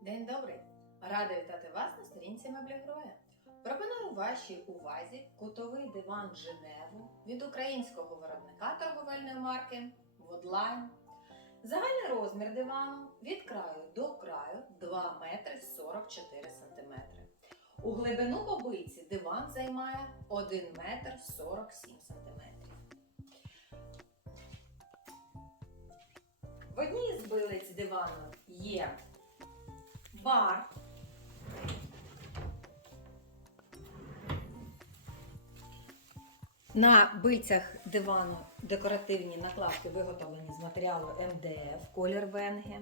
День добрий! Рада вітати вас на сторінці меблі героя. Пропоную вашій увазі кутовий диван Женеву від українського виробника торговельної марки Woodline. Загальний розмір дивану від краю до краю 2 метри 44 сантиметри. У глибину побиці диван займає 1 метр 47 сантиметрів. В одній з билиць дивану є бар. На бильцях дивану декоративні накладки виготовлені з матеріалу МДФ, колір венги.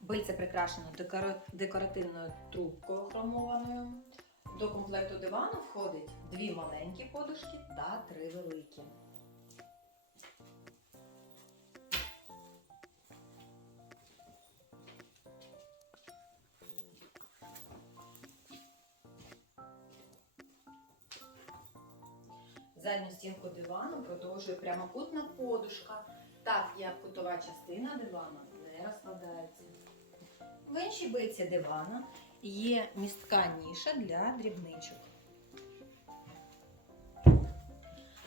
Бильце прикрашено декоративною трубкою хромованою. До комплекту дивану входить дві маленькі подушки та три великі. Задню стінку дивану продовжує прямокутна подушка, так як кутова частина дивану не розкладається. В іншій биці дивана є містка ніша для дрібничок.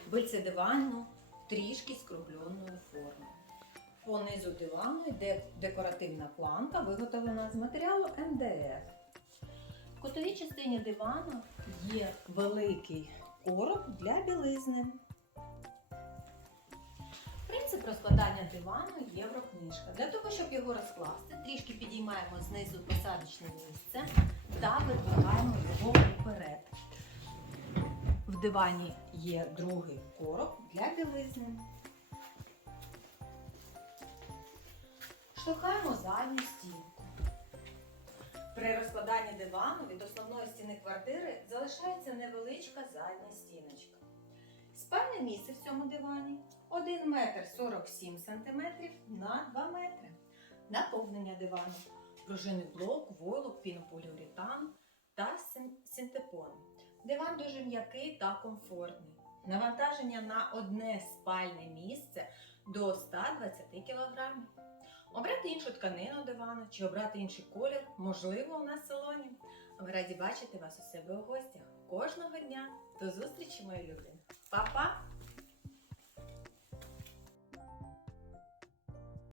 Бильце дивану трішки скругленої форми. По низу дивану йде декоративна планка, виготовлена з матеріалу МДФ. В кутовій частині дивану є великий короб для білизни. Принцип розкладання дивану єврокнижка. Для того, щоб його розкласти, трішки підіймаємо знизу посадочне місце та видвигаємо його вперед. В дивані є другий короб для білизни. Штовхаємо задню стінку. При розкладанні дивану від основної стіни квартири залишається невеличка задня стіночка. Спальне місце в цьому дивані 1 метр 47 сантиметрів на 2 метри. Наповнення дивану. Пружинний блок, войлок, пінополіуретан та син- синтепон. Диван дуже м'який та комфортний. Навантаження на одне спальне місце до 120 кг. Обрати іншу тканину дивану чи обрати інший колір можливо у нас в салоні. Ми раді бачити вас у себе у гостях кожного дня. До зустрічі, мої люди! Па-па!